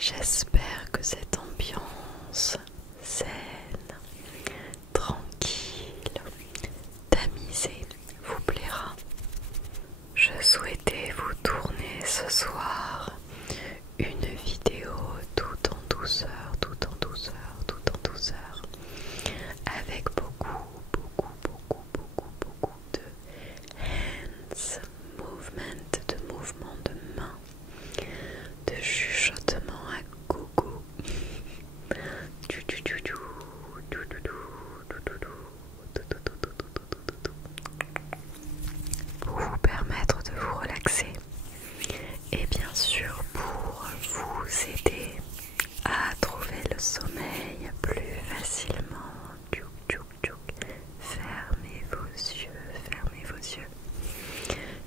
J'espère que cette ambiance saine, tranquille, tamisée vous plaira. Je souhaitais vous tourner ce soir une vidéo tout en douceur, avec beaucoup de hands movement, de mouvements de main, de chuchotements à gogo, pour vous permettre de vous relaxer et bien sûr pour vous aider à trouver le sommeil plus facilement. Fermez vos yeux, fermez vos yeux,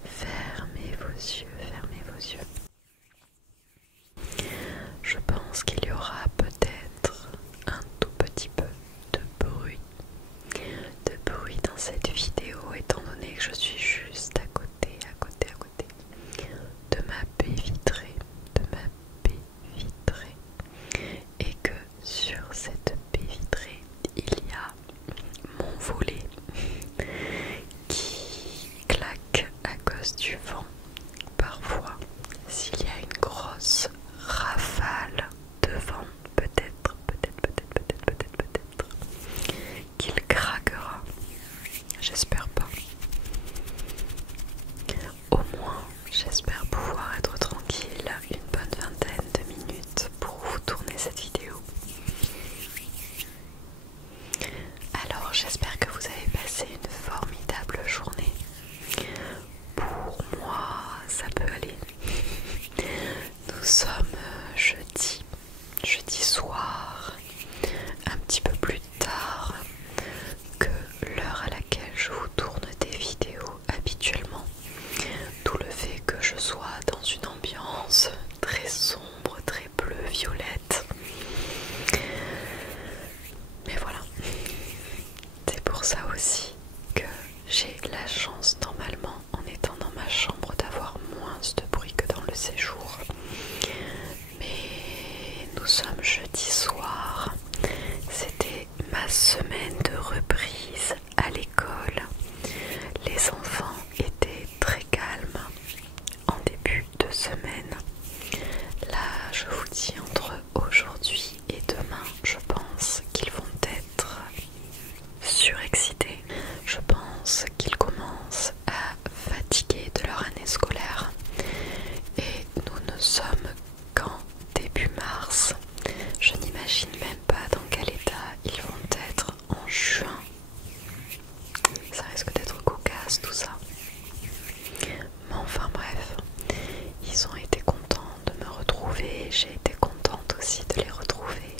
fermez vos yeux, fermez vos yeux. Je pense qu'il y aura peut-être un tout petit peu de bruit dans cette vidéo, étant donné que je suis juste à côté de ma baie vitrée, et que sur cette baie vitrée il y a mon volet qui claque à cause du vent. Parfois, s'il y a une grosse rafale de vent, peut-être qu'il craquera. J'espère pas. Au moins, j'espère pouvoir être tranquille une bonne vingtaine de minutes pour vous tourner cette vidéo. Alors, j'espère que vous avez passé une formidable journée. Pour moi, ça peut aller. Nous sommes jeudi soir, un petit peu plus tard que l'heure à laquelle je vous tourne des vidéos habituellement, d'où le fait que je sois dans une ambiance très sombre, très bleue, violette. Mais voilà, c'est pour ça aussi que j'ai la chance normalement, en étant dans ma chambre, d'avoir moins de bruit que dans le séjour. Mais nous sommes jeudi soir, c'était ma semaine de reprise à l'école. Les enfants étaient très calmes en début de semaine. Là, je vous dis, entre aujourd'hui et demain, je pense qu'ils vont être surexcités. Je pense qu'ils commencent à fatiguer de leur année scolaire. Et nous ne sommes qu'en début mars. Je n'imagine même pas dans quel état ils vont être en juin. Ça risque d'être cocasse tout ça. Mais enfin bref, ils ont été contents de me retrouver, j'ai été contente aussi de les retrouver.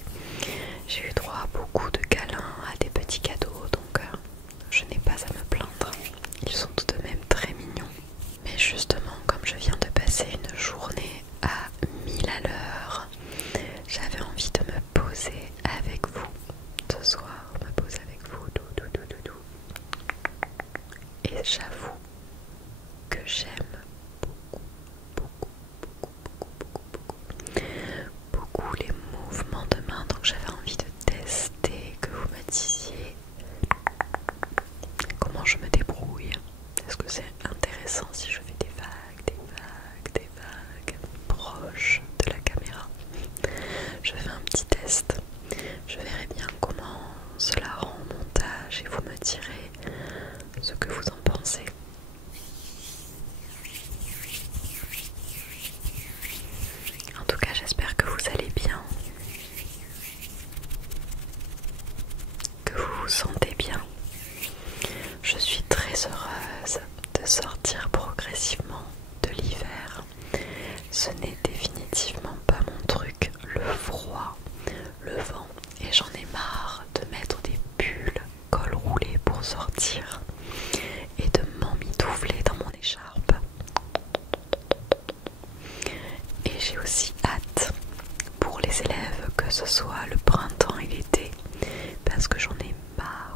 J'ai eu droit à beaucoup de câlins, à des petits cadeaux, donc je n'ai pas à me plaindre. Ils sont tout de même très mignons. Mais justement, comme je viens de passer une journée à 1000 à l'heure, j'avais envie de me poser avec vous ce soir, me poser avec vous, et j'avoue que j'aime beaucoup les mouvements de main, donc j'avais envie de tester, que vous me disiez comment je me débrouille. Est-ce que c'est intéressant si je fais des vagues proches de la caméra? Je fais un petit test, je verrai bien comment cela rend au montage et vous me direz ce que vous en pensez. En tout cas, j'espère que vous allez bien, que vous vous sentez bien. Je suis très heureuse de sortir progressivement de l'hiver. Ce n'est définitivement pas mon truc, le froid, le vent, et j'en ai marre de mettre des pulls col roulé pour sortir et de m'emmitoufler dans mon écharpe. Et j'ai aussi hâte pour les élèves que ce soit le printemps et l'été, parce que j'en ai marre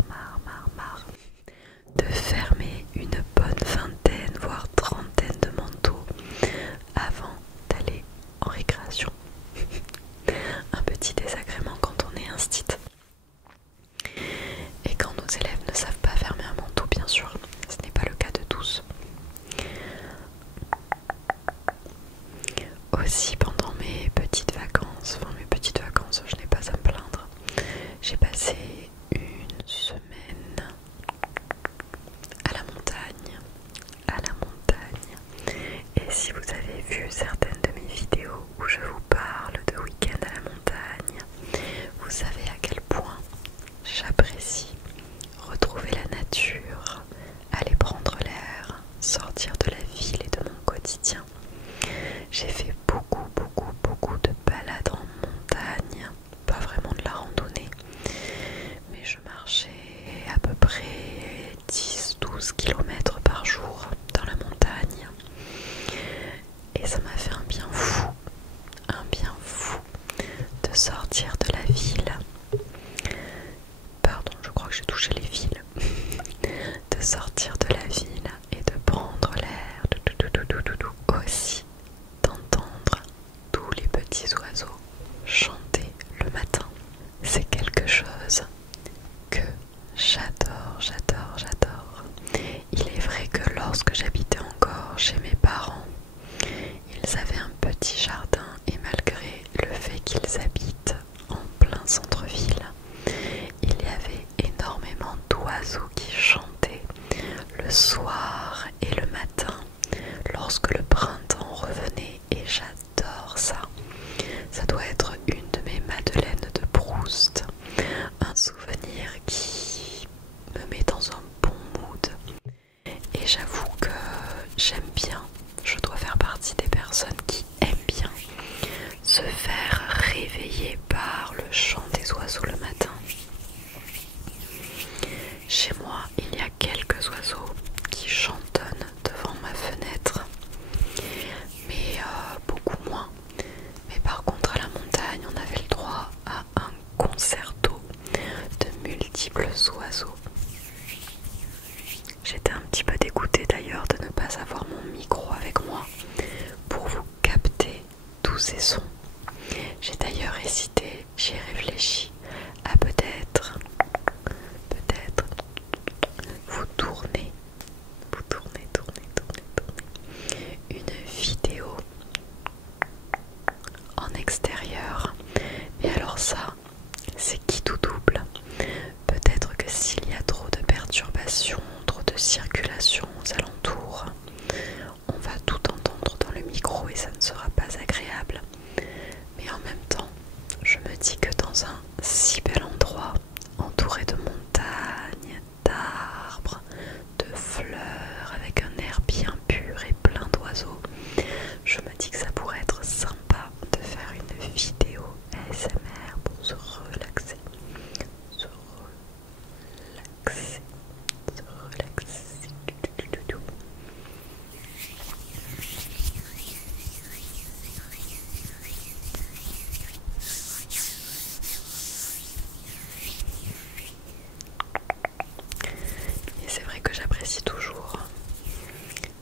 de fermer une bonne vingtaine voire trentaine de manteaux avant d'aller en récréation. sortir de la ville. Pardon, je crois que j'ai touché les villes. De sortir de la ville et de prendre l'air. Aussi d'entendre tous les petits oiseaux chanter le matin. C'est quelque chose que j'adore, j'adore, j'adore. Il est vrai que lorsque j'habitais encore chez mes parents, ils avaient un petit jardin et malgré le fait qu'ils habitent en plein centre-ville, il y avait énormément d'oiseaux qui chantaient le soir et le matin lorsque le printemps revenait et j'adore ça. Ça doit être une de mes madeleines de Proust, un souvenir qui me met dans un bon mood. Et j'avoue que j'aime bien, je dois faire partie des personnes qui aiment bien se faire réveiller par le chant des oiseaux le matin. Chez moi, il y a quelques oiseaux qui chantonnent devant ma fenêtre, mais beaucoup moins. Mais par contre, à la montagne, on avait le droit à un concerto de multiples oiseaux. J'étais un petit peu dégoûtée d'ailleurs de ne pas avoir mon micro avec moi pour vous capter tous ces sons. J'ai d'ailleurs hésité, j'ai réfléchi à peut-être vous tourner une vidéo en extérieur. Et alors ça, c'est qui tout double. Peut-être que s'il y a trop de perturbations, trop de circulation aux alentours, on va tout entendre dans le micro et ça ne sera pas agréable. Mais en même temps, je me dis que dans un si bel endroit, entouré de montagnes, d'arbres, de fleurs, avec un air bien pur et plein d'oiseaux, je me dis que ça pourrait être sympa de faire une vidéo ASMR pour se relaxer, se relaxer, se relaxer. Et c'est vrai que j'apprécie toujours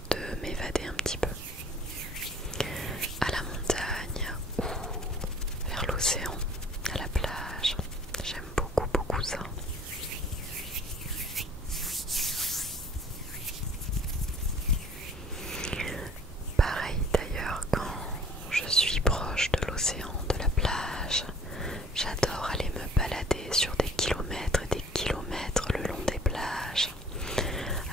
de m'évader un petit peu à la montagne ou vers l'océan, à la plage. J'aime beaucoup beaucoup ça. Pareil d'ailleurs quand je suis proche de l'océan, de la plage, j'adore aller me balader sur des kilomètres et des kilomètres le long des plages,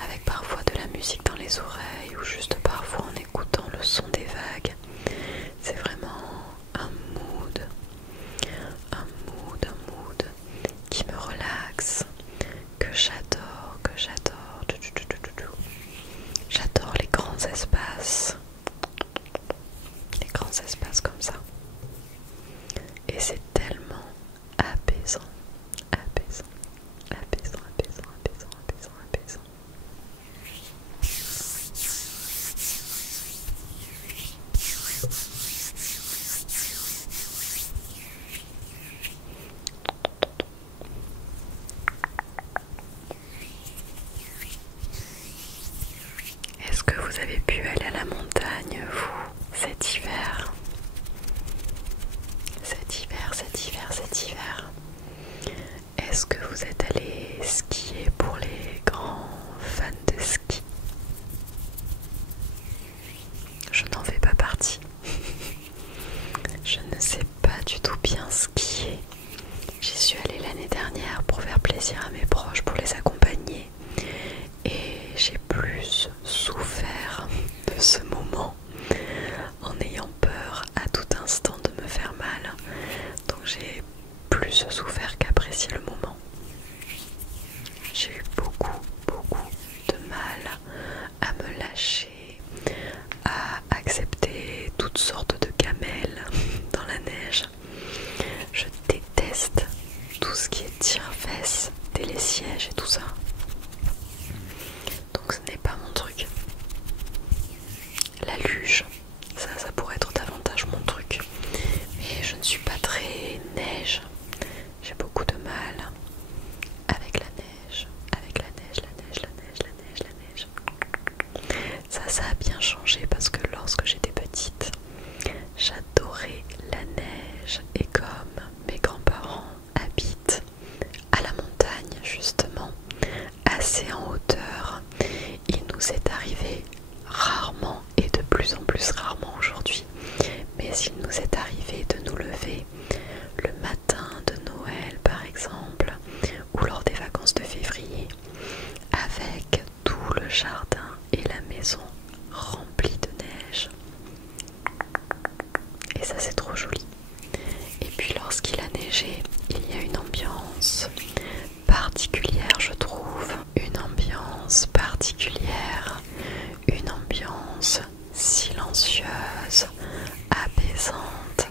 avec parfois de la musique dans les oreilles ou juste parfois en écoutant le son des vagues. C'est vraiment un mood qui me relaxe, que j'adore, que j'adore. J'adore les grands espaces comme ça. Et c'est tellement apaisant, apaisant, apaisant, apaisant, apaisant, apaisant, apaisant. Est-ce que vous avez pu aller à la montagne, vous, cet hiver? Cet hiver. Est-ce que vous êtes allé skier pour les grands fans de ski? Je n'en fais pas partie. Je ne sais pas du tout bien skier. J'y suis allée l'année dernière pour faire plaisir à mes proches, pour les accompagner. Et j'ai plus souffert de ce moment en ayant peur à tout instant de me faire mal. Donc j'ai plus souffert qu'apprécié le moment. J'ai eu beaucoup de mal à me lâcher, à accepter toutes sortes de gamelles dans la neige. Je déteste tout ce qui est tire-fesses, télésièges et tout ça. ne suis pas très neige. J'ai beaucoup de mal avec la neige, la neige, la neige, la neige, la neige. Ça a bien changé parce que lorsque j'étais petite, j'adorais la neige. Et comme mes grands-parents habitent à la montagne justement, assez en hauteur, il nous est arrivé rarement et de plus en plus rarement aujourd'hui, mais il nous est arrivé de nous lever le matin de Noël par exemple, ou lors des vacances de février, avec tout le jardin et la maison remplis de neige. Et ça c'est trop joli. Et puis lorsqu'il a neigé, il y a une ambiance particulière, je trouve, une ambiance particulière, une ambiance silencieuse, apaisante,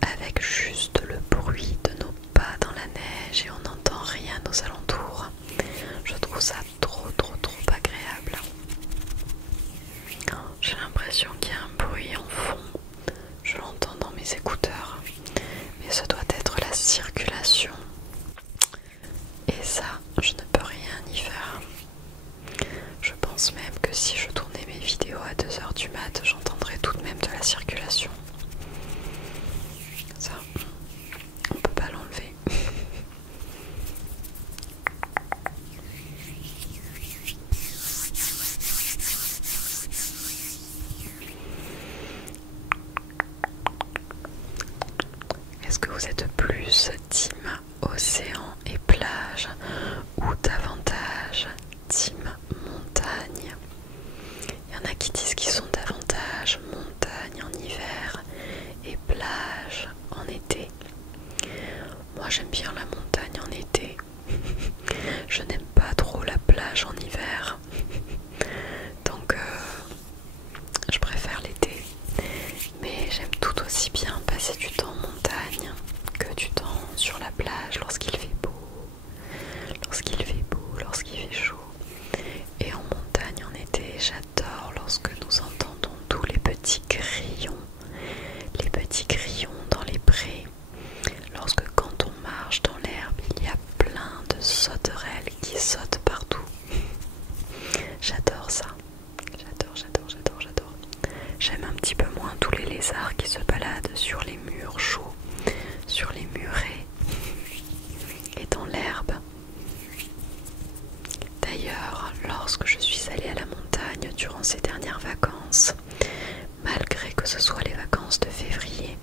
avec juste le bruit de nos pas dans la neige et on n'entend rien aux alentours. Je trouve ça trop agréable. J'ai l'impression qu'il y a un bruit en fond, je l'entends dans mes écouteurs, mais ce doit être la circulation. Et ça, je ne peux rien y faire. Je pense même que si je tournais mes vidéos à 2h du mat, j'entendrais tout de même de la circulation. Ça, on peut pas l'enlever. Est-ce que vous êtes plus team océan et plage ou davantage team montagne? Il y en a qui disent qu'ils sont davantage montagne en hiver et plage en été. Moi j'aime bien la montagne en été. Je n'aime pas trop la plage en hiver. Donc je préfère l'été. Mais j'aime tout aussi bien passer du temps en montagne que du temps sur la plage lorsqu'il fait beau, lorsqu'il fait chaud. Et en montagne en été, j'adore lorsque nous entendons tous les petits grillons dans les prés. Lorsque quand on marche dans l'herbe, il y a plein de sauterelles qui sautent partout. J'adore ça. J'adore. J'aime un petit peu moins tous les lézards qui se baladent sur les murs chauds, sur les murets et dans l'herbe. D'ailleurs, lorsque je suis allée à la montagne durant ces dernières vacances, malgré que ce soit les vacances de février,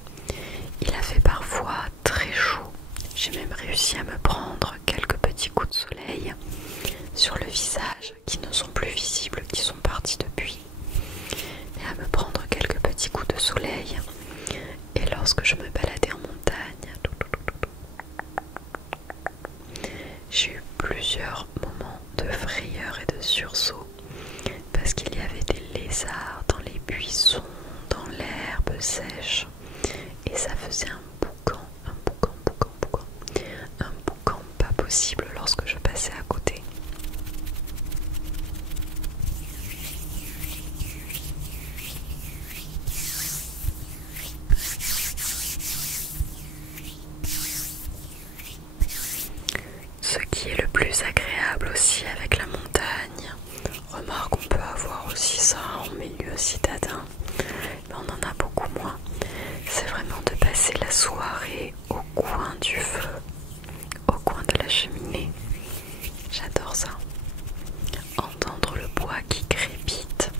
il a fait parfois très chaud. J'ai même réussi à me prendre quelques petits coups de soleil sur le visage qui ne sont plus visibles, qui sont partis depuis. Mais à me prendre quelques petits coups de soleil. Et lorsque je me baladais en montagne, j'ai eu plusieurs moments de frayeur et de sursaut parce qu'il y avait des lézards dans les buissons, dans l'herbe sèche, et ça faisait un boucan pas possible lorsque je passais à côté. Ce qui est le plus agréable aussi avec la montagne, remarque, on peut avoir aussi ça en milieu citadin, mais on en a beaucoup moins, c'est vraiment de passer la soirée au coin du feu, au coin de la cheminée. J'adore ça. Entendre le bois qui crépite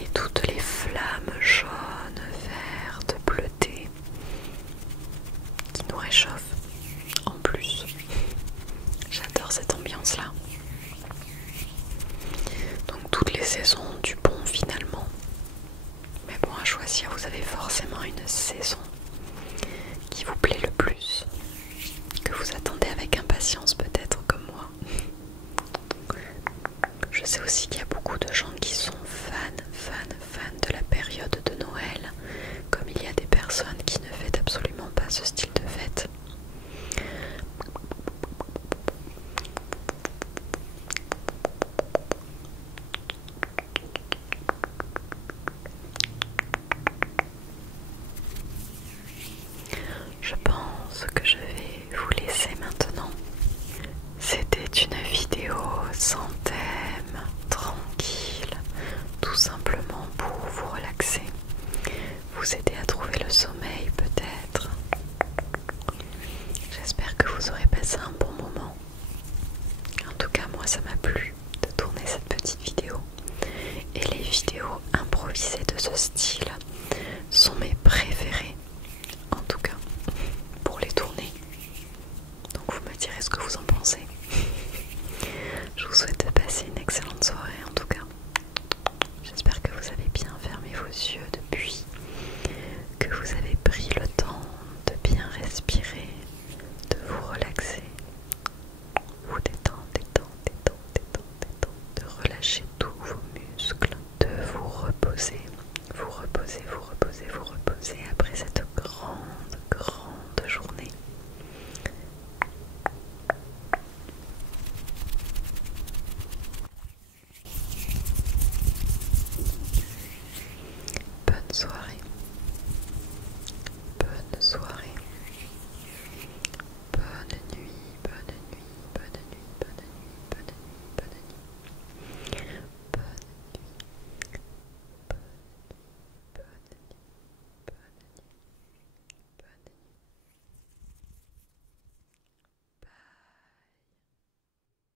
et toutes les flammes jaunes, vertes, bleutées qui nous réchauffent.